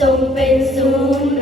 ทรงเป็นศูนย์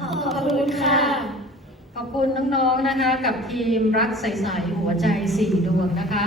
ขอบคุณค่ะ ขอบคุณน้องๆ นะคะ กับทีมรักใสๆหัวใจสี่ดวงนะคะ